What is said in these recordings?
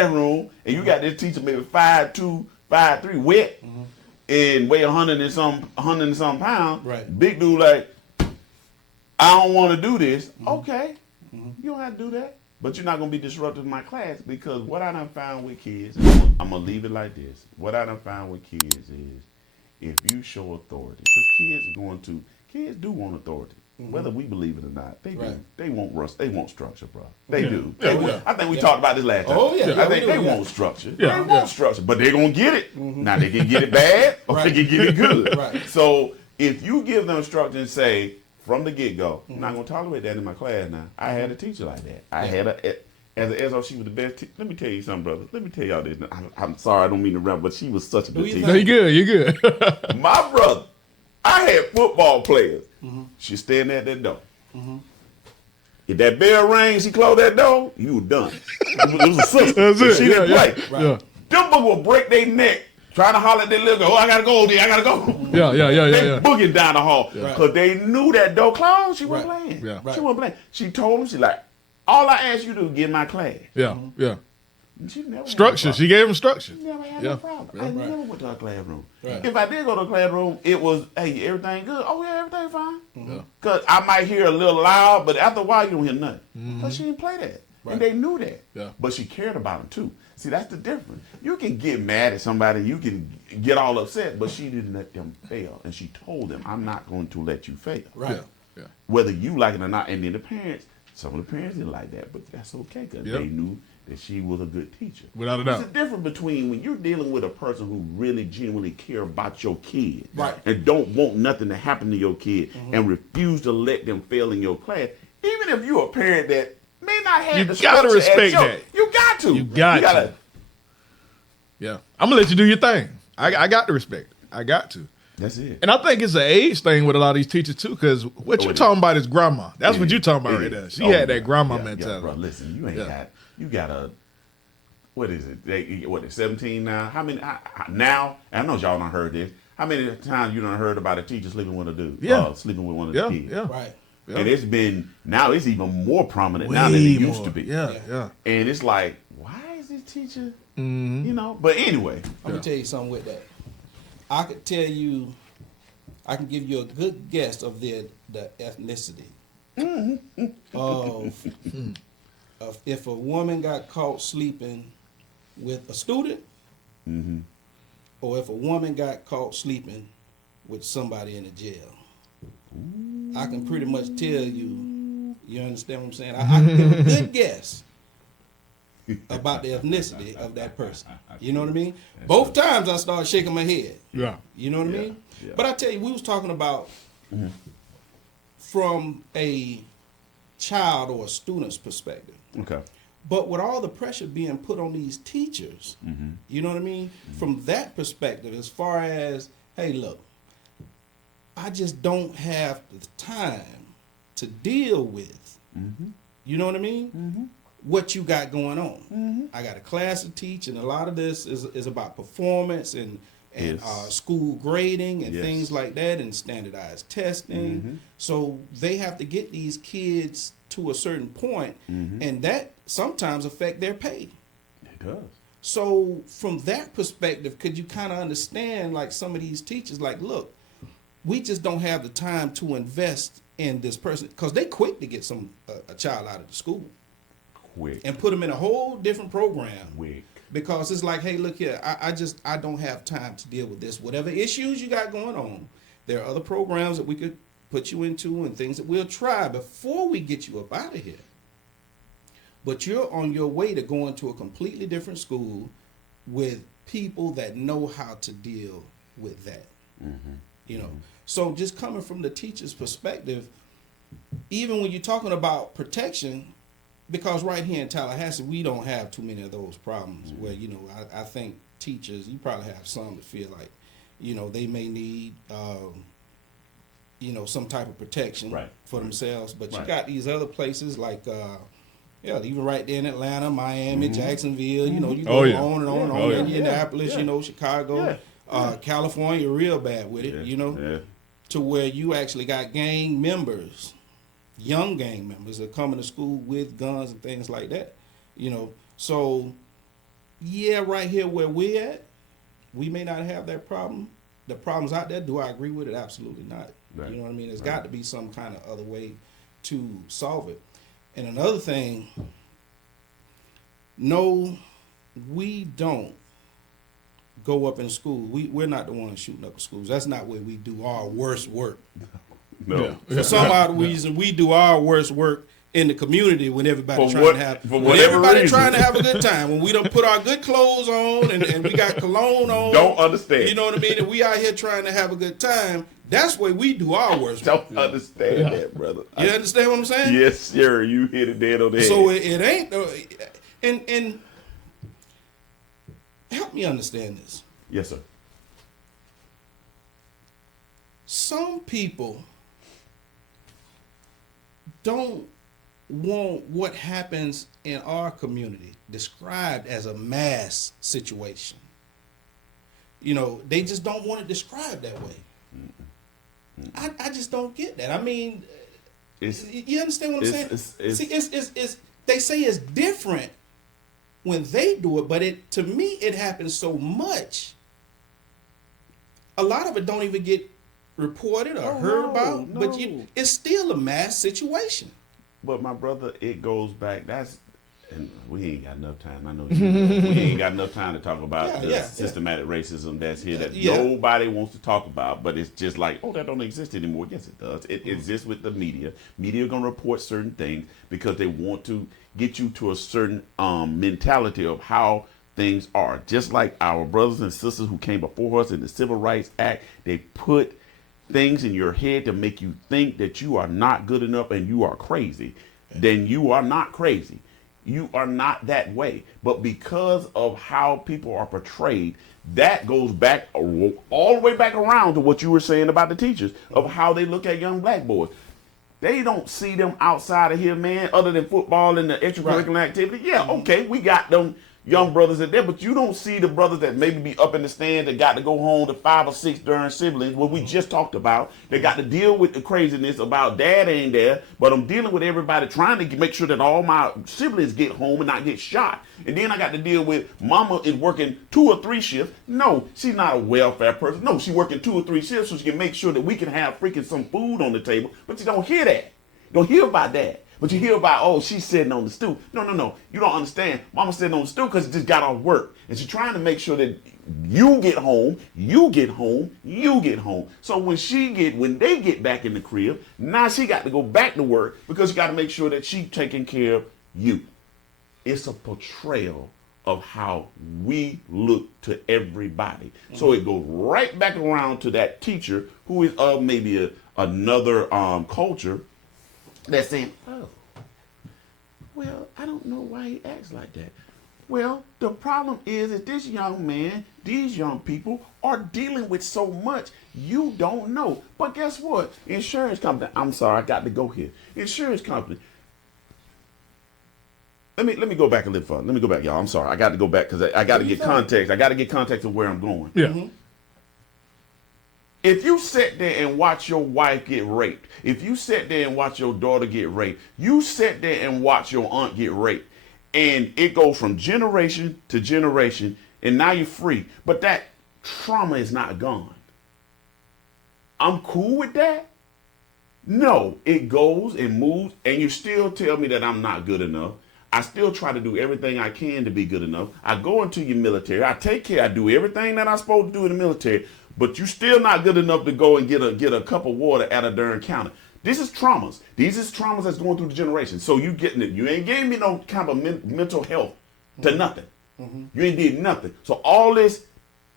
classroom, and you got this teacher maybe 5'2", 5'3", wet, and weigh 100 and some pounds. Right. Big dude like, I don't want to do this. Okay, you don't have to do that, but you're not gonna be disruptive in my class, because what I done found with kids, I'm gonna leave it like this. What I done found with kids is, if you show authority, because kids do want authority. Whether we believe it or not, they do. They want they want structure, bro. They do. I think we talked about this last time. Oh yeah. I think they want structure. They want structure, but they're gonna get it. Now they can get it bad or they can get it good. Right. So if you give them structure and say from the get go, I'm not gonna tolerate that in my class. Now I had a teacher like that. I had as an SO, she was the best. Let me tell you something, brother. Let me tell y'all this. I'm sorry, I don't mean to rap, but she was such a good teacher. No, you're good. My brother, I had football players. She standing at that door. If that bell rang, she closed that door, you were done. It was a sister. That's it. She didn't play. Right. Them boys will break their neck trying to holler at their little girl. Oh, I gotta go, I gotta go. They booging down the hall because they knew that door closed. She wasn't playing. She wasn't playing. She told them, she like, all I asked you to do is get in my class. She never structure. She gave him structure. She never had no problem. I never went to her classroom. Right. If I did go to a classroom, it was, hey, everything good? Oh, yeah, everything fine. Because I might hear a little loud, but after a while, you don't hear nothing. Because she didn't play that. Right. And they knew that. But she cared about them, too. See, that's the difference. You can get mad at somebody. You can get all upset, but she didn't let them fail. And she told them, I'm not going to let you fail. Right. Whether you like it or not. And then the parents, some of the parents didn't like that, but that's okay because they knew that she was a good teacher. Without a doubt. There's a difference between when you're dealing with a person who really genuinely care about your kid and don't want nothing to happen to your kid and refuse to let them fail in your class. Even if you're a parent that may not have the structure, gotta respect that. You got to. You gotta. Yeah. I'm gonna let you do your thing. I got to respect it. I got to. That's it. And I think it's an age thing with a lot of these teachers too, because what you're talking about is grandma. That's what you're talking about right there. She had that grandma mentality. Yeah, bro, listen, you ain't you got a, what is it? They 17 now? How many now? I know y'all done heard this. How many times you done heard about a teacher sleeping with a dude? Sleeping with one of the kids. Right. And it's been, now it's even more prominent now than it used to be. Yeah. And it's like, why is this teacher, you know? But anyway. Let me tell you something with that. I could tell you, I can give you a good guess of the ethnicity. Of if a woman got caught sleeping with a student, or if a woman got caught sleeping with somebody in the jail. I can pretty much tell you, you understand what I'm saying? I can give a good guess about the ethnicity of that person. You know what I mean? Both times I started shaking my head. Yeah. You know what I mean? Yeah. But I tell you, we was talking about from a child or a student's perspective. Okay. But with all the pressure being put on these teachers, you know what I mean? From that perspective, as far as, hey, look, I just don't have the time to deal with, you know what I mean? What you got going on. I got a class to teach, and a lot of this is about performance and school grading and things like that, and standardized testing. So they have to get these kids to a certain point, and that sometimes affect their pay. It does. So from that perspective, could you kind of understand, like, some of these teachers, like, look, we just don't have the time to invest in this person, because they quick to get a child out of the school. Quick. And put them in a whole different program. Quick. Because it's like, hey, look here, I don't have time to deal with this. Whatever issues you got going on, there are other programs that we could put you into and things that we'll try before we get you up out of here. But you're on your way to going to a completely different school with people that know how to deal with that. You know, so just coming from the teacher's perspective, even when you're talking about protection, because right here in Tallahassee, we don't have too many of those problems where, you know, I think teachers, you probably have some that feel like, you know, they may need, you know, some type of protection for themselves. But you got these other places like, even right there in Atlanta, Miami, Jacksonville, you know, you go on and on and on, Indianapolis, you know, Chicago, California, real bad with it, you know, to where you actually got gang members, young gang members that are coming to school with guns and things like that, you know. So yeah, right here where we're at, we may not have that problem. The problem's out there. Do I agree with it? Absolutely not. Right. You know what I mean? There's got to be some kind of other way to solve it. And another thing, no, we don't go up in school. We're not the ones shooting up the schools. That's not where we do our worst work. No. For some odd reason, we do our worst work in the community when everybody's trying to have a good time. When we don't put our good clothes on and we got cologne on. Don't understand. You know what I mean? And we out here trying to have a good time. That's where we do our worst work. Don't understand that, brother. You understand what I'm saying? Yes, sir. You hit it dead on the head. So it ain't. And help me understand this. Yes, sir. Some people don't want what happens in our community described as a mass situation. You know, they just don't want it described that way. I just don't get that. I mean, you understand what I'm saying? See, they say it's different when they do it, but to me it happens so much. A lot of it don't even get reported or heard about, but it's still a mass situation. But my brother, it goes back. And we ain't got enough time. I know we ain't got enough time to talk about the systematic racism that's here that nobody wants to talk about. But it's just like, oh, that don't exist anymore. Yes, it does. It exists with the media. Media are gonna report certain things because they want to get you to a certain mentality of how things are. Just like our brothers and sisters who came before us in the Civil Rights Act, they put things in your head to make you think that you are not good enough and you are crazy. Then you are not crazy. You are not that way. But because of how people are portrayed, that goes back all the way back around to what you were saying about the teachers, of how they look at young black boys. They don't see them outside of here, man, other than football and the extracurricular activity. Yeah, okay, we got them young brothers in there, but you don't see the brothers that maybe be up in the stand that got to go home to 5 or 6 darn siblings, what we just talked about. They got to deal with the craziness about dad ain't there, but I'm dealing with everybody trying to make sure that all my siblings get home and not get shot. And then I got to deal with mama is working 2 or 3 shifts. No, she's not a welfare person. No, she's working 2 or 3 shifts so she can make sure that we can have freaking some food on the table. But you don't hear that. You don't hear about that. But you hear about, oh, she's sitting on the stoop. No. You don't understand. Mama's sitting on the stoop because she just got off work. And she's trying to make sure that you get home. So when they get back in the crib, now she got to go back to work because she got to make sure that she's taking care of you. It's a portrayal of how we look to everybody. Mm-hmm. So it goes right back around to that teacher who is of maybe another culture that's saying, oh, well, I don't know why he acts like that. Well, the problem is that this young man, these young people are dealing with so much you don't know. But guess what? Insurance company, I'm sorry, I got to go here. Insurance company. Let me go back a little further. Let me go back, y'all. I'm sorry. I got to go back because I got to get context. I got to get context of where I'm going. Yeah. Mm-hmm. If you sit there and watch your wife get raped, if you sit there and watch your daughter get raped, you sit there and watch your aunt get raped, and it goes from generation to generation, and now you're free. But that trauma is not gone. I'm cool with that? No, it goes and moves, and you still tell me that I'm not good enough. I still try to do everything I can to be good enough. I go into your military. I take care. I do everything that I'm supposed to do in the military. But you still not good enough to go and get a cup of water at a darn counter. This is traumas. These is traumas that's going through the generations. So you getting it. You ain't gave me no kind of mental health to nothing. Mm-hmm. You ain't did nothing. So all this,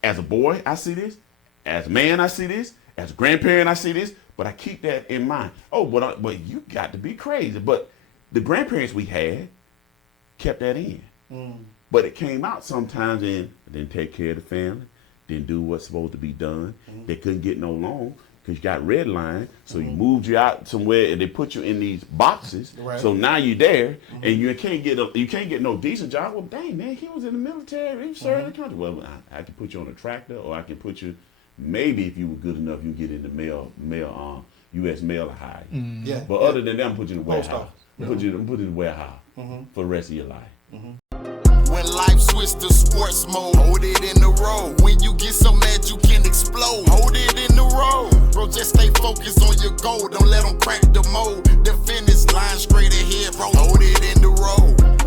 as a boy, I see this. As a man, I see this. As a grandparent, I see this. But I keep that in mind. Oh, but you got to be crazy. But the grandparents we had kept that in. Mm. But it came out sometimes and didn't take care of the family. Didn't do what's supposed to be done. Mm-hmm. They couldn't get no loan because you got red line. So you moved you out somewhere and they put you in these boxes. Right. So now you're there and you can't get no decent job. Well, dang man, he was in the military. He served the country. Well, I can put you on a tractor, or I can put you. Maybe if you were good enough, you get in the U.S. mail to hire you. Mm-hmm. Yeah. But other than that, I'm putting you in the warehouse. I'm putting you in the warehouse for the rest of your life. Mm-hmm. When life switch to sports mode. Hold it in the road. When you get so mad you can explode. Hold it in the road. Bro, just stay focused on your goal. Don't let them crack the mold. The finish line straight ahead, bro. Hold it in the road.